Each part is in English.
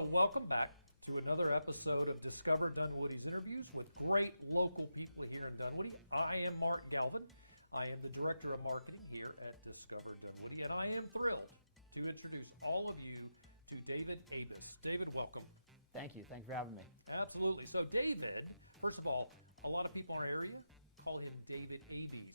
So welcome back to another episode of Discover Dunwoody's interviews with great local people here in Dunwoody. I am Mark Galvin. I am the Director of Marketing here at Discover Dunwoody, and I am thrilled to introduce all of you to David Avis. David, welcome. Thank you. Thanks for having me. Absolutely. So David, first of all, a lot of people in our area call him David Avis.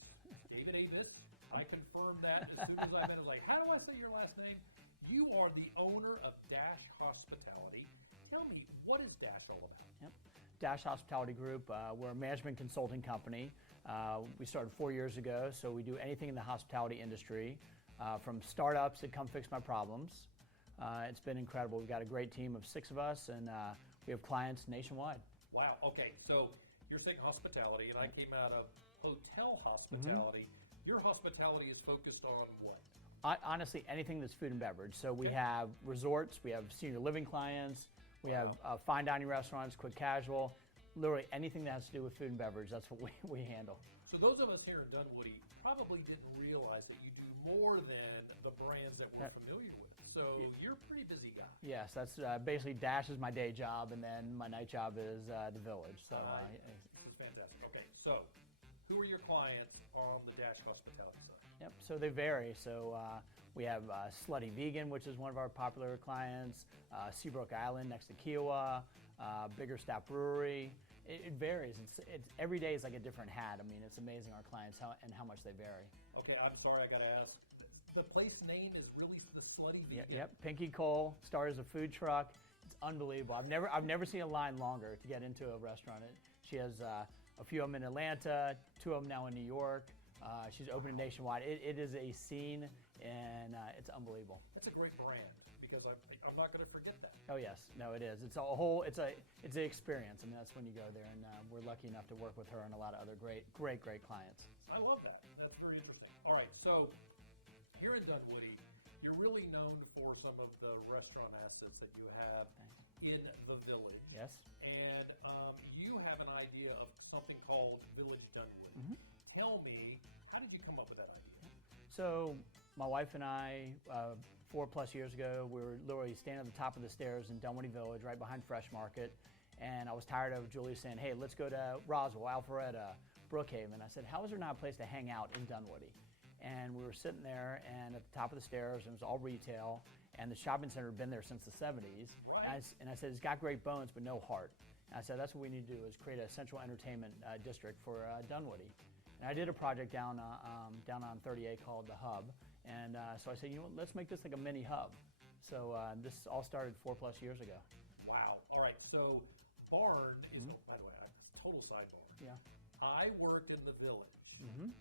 David Avis. I confirmed that as soon as I met him. I was like, how do I say your last name? You are the owner of Dash Hospitality. Tell me, what is Dash all about? Yep. Dash Hospitality Group, we're a management consulting company. We started 4 years ago, so we do anything in the hospitality industry, from startups that come fix my problems. It's been incredible. We've got a great team of 6 of us, and we have clients nationwide. Wow, okay, so you're saying hospitality, and I came out of hotel hospitality. Your hospitality is focused on what? Honestly, anything that's food and beverage. So we have resorts, we have senior living clients, we have fine dining restaurants, quick casual, literally anything that has to do with food and beverage, that's what we handle. So those of us here in Dunwoody probably didn't realize that you do more than the brands that we're familiar with. So you're a pretty busy guy. Yes, that's basically Dash is my day job, and then my night job is the Village. So this is fantastic. Okay, so who are your clients on the Dash Hospitality side? Yep, so they vary. So we have Slutty Vegan, which is one of our popular clients, Seabrook Island next to Kiowa, Biggerstaff Brewery. It varies. It's every day is like a different hat. I mean, it's amazing our clients and how much they vary. Okay, I'm sorry, I got to ask. The place name is really the Slutty Vegan? Yep, Pinky Cole started as a food truck. It's unbelievable. I've never seen a line longer to get into a restaurant. She has a few of them in Atlanta, 2 of them now in New York. She's opening nationwide. It is a scene, and it's unbelievable. That's a great brand, because I'm not going to forget that. Oh yes, no, it is. It's a whole. It's an experience. I mean, that's when you go there, and we're lucky enough to work with her and a lot of other great clients. I love that. That's very interesting. All right, so here in Dunwoody, you're really known for some of the restaurant assets that you have in the Village. Yes. And you have an idea of something called Village Dunwoody. Tell me, how did you come up with that idea? So my wife and I, 4+ years ago, we were literally standing at the top of the stairs in Dunwoody Village, right behind Fresh Market. And I was tired of Julie saying, hey, let's go to Roswell, Alpharetta, Brookhaven. I said, how is there not a place to hang out in Dunwoody? And we were sitting there, and at the top of the stairs, and it was all retail, and the shopping center had been there since the 70s. Right. And I said, it's got great bones, but no heart. And I said, that's what we need to do, is create a central entertainment district for Dunwoody. And I did a project down on 38 called The Hub. And so I said, you know what, let's make this like a mini hub. So this all started 4+ years ago. Wow. All right. So Barn is, by the way, total sidebar. Yeah. I worked in the Village in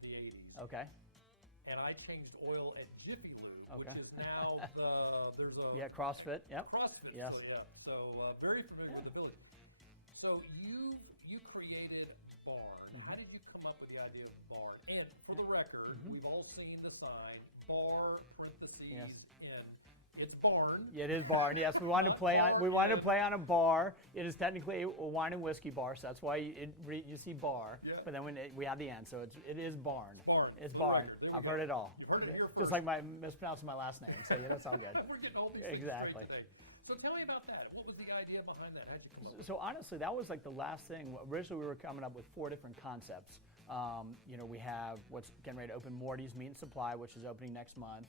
the 80s. Okay. And I changed oil at Jiffy Lube, Okay. which is now there's a CrossFit. Yep. CrossFit. Yes. Yeah. So very familiar with the Village. So you created Barn. How did you come up with the idea of Barn? And for the record, we've all seen the sign, bar parentheses in. It's Barn. Yeah, it is Barn. Yes, we wanted to play on a bar. It is technically a wine and whiskey bar, so that's why you see bar. Yeah. But then we have the end, so it is Barn. Barn. It's Barn. I've heard it all. You've heard it here first. Just like mispronouncing my last name. So yeah, that's all good. We're getting all these Exactly. things straight today. So tell me about that. What was the idea behind that? How'd you come up with it? So honestly, that was like the last thing. Originally, we were coming up with 4 different concepts. We have what's getting ready to open, Morty's Meat and Supply, which is opening next month,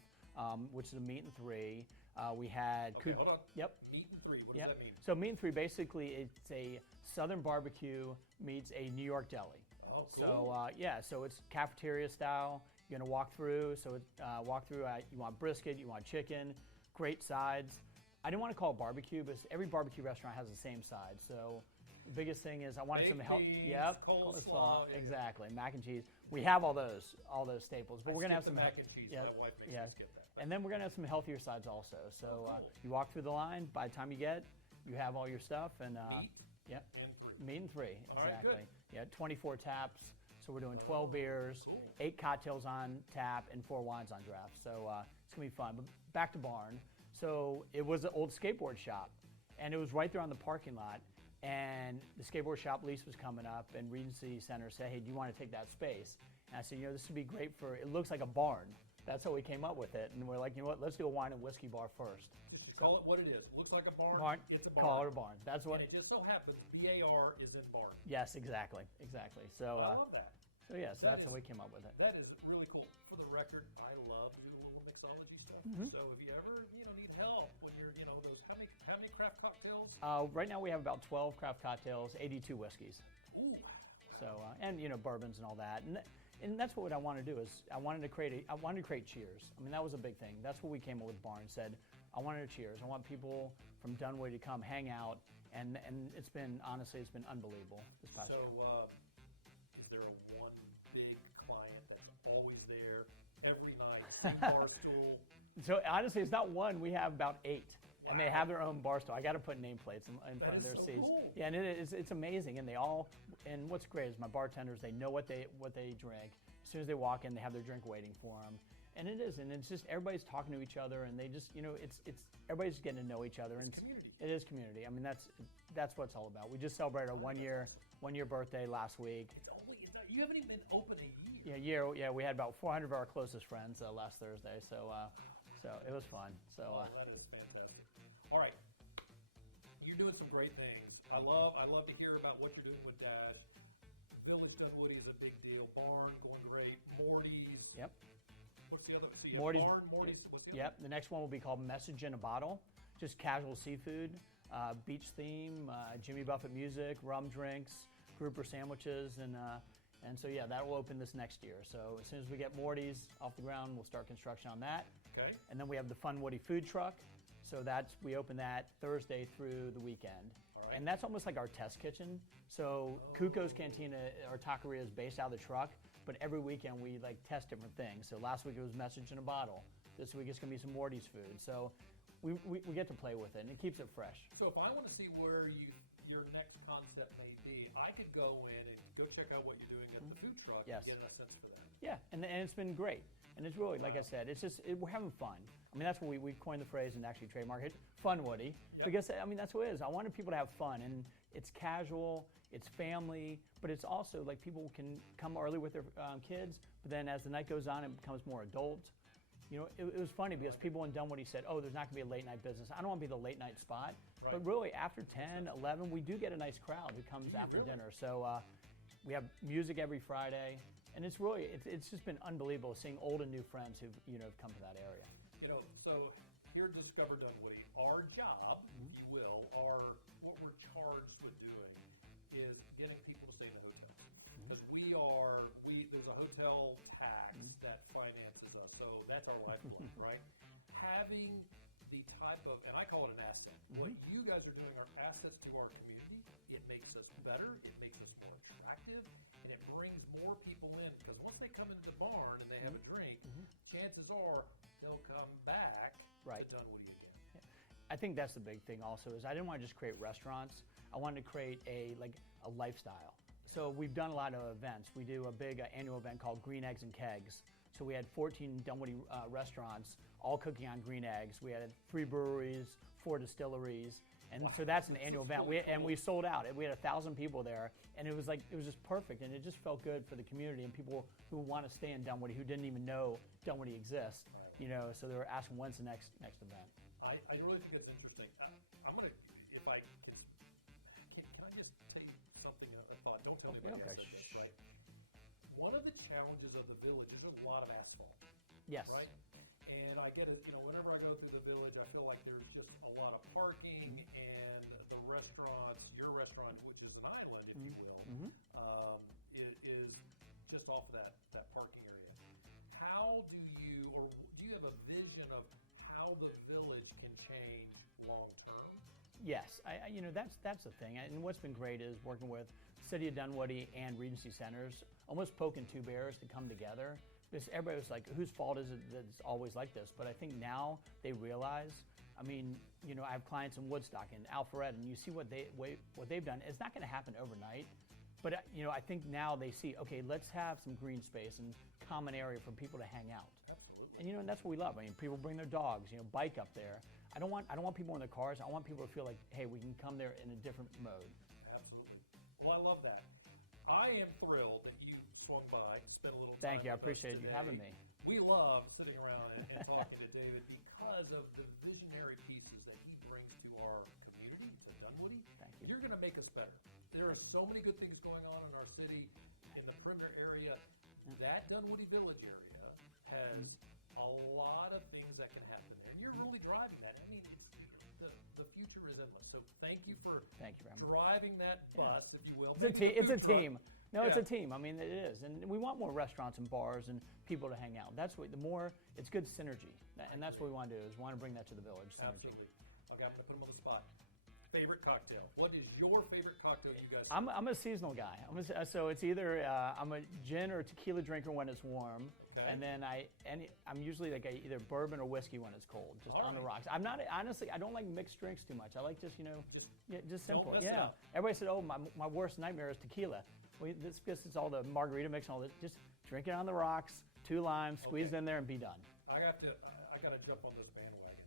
which is a meat and 3. We had Hold on. Yep. Meat and 3. What does that mean? So meat and 3, basically, it's a Southern barbecue meets a New York deli. Oh, cool. So so it's cafeteria style. You're gonna walk through. So you want brisket, you want chicken, great sides. I didn't want to call it barbecue, but every barbecue restaurant has the same side. So the biggest thing is I wanted some help. Yep, coleslaw. Yeah. Exactly, mac and cheese. We have all those staples, but we're gonna have some mac and cheese. My wife makes me skip that. And then we're gonna have some healthier sides also. So you walk through the line. By the time you have all your stuff and meat. Yep. And 3. Meat and 3. All right, Exactly. good. Yeah, 24 taps. So we're doing 12 beers, 8 cocktails on tap, and 4 wines on draft. So it's gonna be fun. But back to Barn. So it was an old skateboard shop, and it was right there on the parking lot. And the skateboard shop lease was coming up, and Regency Center said, hey, do you want to take that space? And I said, this would be great it looks like a barn. That's how we came up with it. And we're like, you know what, let's do a wine and whiskey bar first. Call it what it is. Looks like a barn. Barn. It's a barn. Call it a barn. That's what. And it just so happens BAR is in barn. Yes, exactly. So, I love that. so yeah, so That that's how is- we came up with it. That is really cool. For the record, I love to do a little mixology stuff. Mm-hmm. So if you ever need help when you're those how many craft cocktails? Right now we have about 12 craft cocktails, 82 whiskeys. Ooh. So and bourbons and all that, and that's what I want to do is I wanted to create cheers. I mean that was a big thing. That's what we came up with Barn. Said I wanted a cheers. I want people from Dunwoody to come hang out, and it's been unbelievable this past So year. is there a one big client that's always there every night? Bar stool. So honestly, it's not one. We have about 8. And they Wow. have their own bar stool. I got to put nameplates in That front of is their so seats. cool. Yeah, and it's amazing. And what's great is my bartenders. They know what they drink. As soon as they walk in, they have their drink waiting for them. And it's just everybody's talking to each other, and they just it's everybody's getting to know each other. And Community. It is community. I mean that's what it's all about. We just celebrated our one year birthday last week. You haven't even been open a year. Yeah, we had about 400 of our closest friends last Thursday. So it was fun. So. That is fantastic. All right, you're doing some great things. I love to hear about what you're doing with Dash. Village Dunwoody is a big deal. Barn going great. Morty's. Yep. What's the other? So you have Morty's. Barn, Morty's. What's the other? Yep. The next one will be called Message in a Bottle. Just casual seafood, beach theme, Jimmy Buffett music, rum drinks, grouper sandwiches, and so yeah, that will open this next year. So as soon as we get Morty's off the ground, we'll start construction on that. Okay. And then we have the Fun Woody food truck. So we open that Thursday through the weekend. All right. And that's almost like our test kitchen. So Cuco's Cantina, our taqueria is based out of the truck, but every weekend we test different things. So last week it was Message in a Bottle. This week it's gonna be some Morty's food. So we get to play with it, and it keeps it fresh. So if I want to see where your next concept may be, I could go in and go check out what you're doing at the food truck Yes. and get a sense for that. Yeah, and it's been great. And it's really, like I said, we're having fun. I mean, that's what we coined the phrase and actually trademarked it, Fun Woody. Yep. Because, I mean, that's what it is. I wanted people to have fun, and it's casual, it's family, but it's also like people can come early with their kids, but then as the night goes on, it becomes more adult. It was funny because people in Dunwoody said, oh, there's not going to be a late night business. I don't want to be the late night spot. Right. But really, after 10, 11, we do get a nice crowd who comes after really? dinner. So we have music every Friday. And it's just been unbelievable seeing old and new friends who've come to that area. So here at Discover Dunwoody, our job, if you will, what we're charged with doing is getting people to stay in the hotel. Because there's a hotel tax that finances us, so that's our lifeblood, right? Having the type of, and I call it an asset. What you guys are doing are assets to our community. It makes us better. It makes us more attractive. And it brings more people in because once they come into the barn and they have a drink, chances are they'll come back Right. to Dunwoody again. I think that's the big thing also is I didn't want to just create restaurants. I wanted to create a lifestyle. So we've done a lot of events. We do a big annual event called Green Eggs and Kegs. So we had 14 Dunwoody restaurants all cooking on green eggs. We had 3 breweries, 4 distilleries. And so that's an annual event. We sold out. We had 1,000 people there, and it was just perfect. And it just felt good for the community and people who want to stay in Dunwoody who didn't even know Dunwoody exists. Right. So they were asking when's the next event. I really think it's interesting. I'm gonna, if I can I just say something? A thought. Don't tell me what Okay. you said, right? One of the challenges of the village is a lot of asphalt. Yes. Right. And I get it. Whenever I go through the village, I feel like there's just a lot of parking, and the restaurants, your restaurant, which is an island, if you will, is just off of that parking area. How do you have a vision of how the village can change long term? Yes, that's the thing. And what's been great is working with City of Dunwoody and Regency Centers, almost poking 2 bears to come together. Because everybody was like, whose fault is it that it's always like this? But I think now they realize, I have clients in Woodstock and Alpharetta, and you see what they've done. It's not going to happen overnight. But, I think now they see, okay, let's have some green space and common area for people to hang out. Absolutely. And, that's what we love. People bring their dogs, bike up there. I don't want people in their cars. I want people to feel like, hey, we can come there in a different mode. Absolutely. Well, I love that. I am thrilled that you swung by, spent a little time. Thank you. I with us appreciate you today. having me. We love sitting around and talking to David because of the visionary pieces that our community, to Dunwoody. Thank you. You're going to make us better. There are so many good things going on in our city, in the perimeter area. That Dunwoody Village area has a lot of things that can happen there, and you're really driving that. I mean, the future is endless. So thank you for Thank you very much. driving that bus, if you will. It's a team. No, it's Yeah. a team. I mean, it is, and we want more restaurants and bars and people to hang out. That's what the more. It's good synergy, and that's what we want to do. Is want to bring that to the village. Synergy. Absolutely. Okay, I'm going to put them on the spot. Favorite cocktail? What is your favorite cocktail you guys? I'm a seasonal guy. So it's either I'm a gin or tequila drinker when it's warm, Okay. and then I'm usually like either bourbon or whiskey when it's cold, just All on the right. rocks. I'm not honestly. I don't like mixed drinks too much. I like just just don't simple. mess it Yeah. up. Everybody said, oh, my worst nightmare is tequila. Well, this because it's all the margarita mix and all that. Just drink it on the rocks, 2 limes, squeeze Okay. in there, and be done. I got to jump on this bandwagon.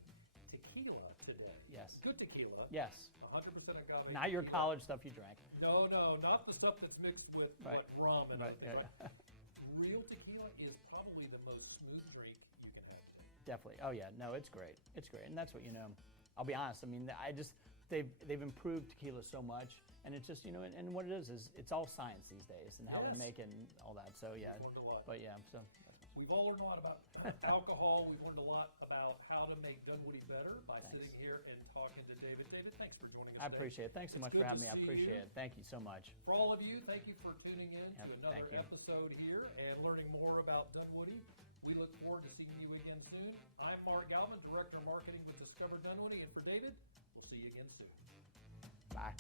Tequila today. Yes. Good tequila. Yes. 100% agave. Not your tequila. college stuff you drank. No, not the stuff that's mixed with Right. rum and Right. everything, Yeah. right? Real tequila is probably the most smooth drink you can have today. Definitely. Oh yeah. No, it's great. It's great, and that's what I'll be honest. I mean, they've improved tequila so much, and it's just and what it is it's all science these days and how Yes. they make it and all that. So yeah. We've learned a lot. But yeah. So We've all learned a lot about alcohol. We've learned a lot about how to make Dunwoody better by Thanks. sitting here and talking to David. David, thanks for joining us I today. appreciate it. Thanks so It's much good for having to me. I see appreciate you. it. Thank you so much. For all of you, thank you for tuning in Yep, to another thank you. episode here and learning more about Dunwoody. We look forward to seeing you again soon. I'm Mark Galvin, Director of Marketing with Discover Dunwoody, and for David, we'll see you again soon. Bye.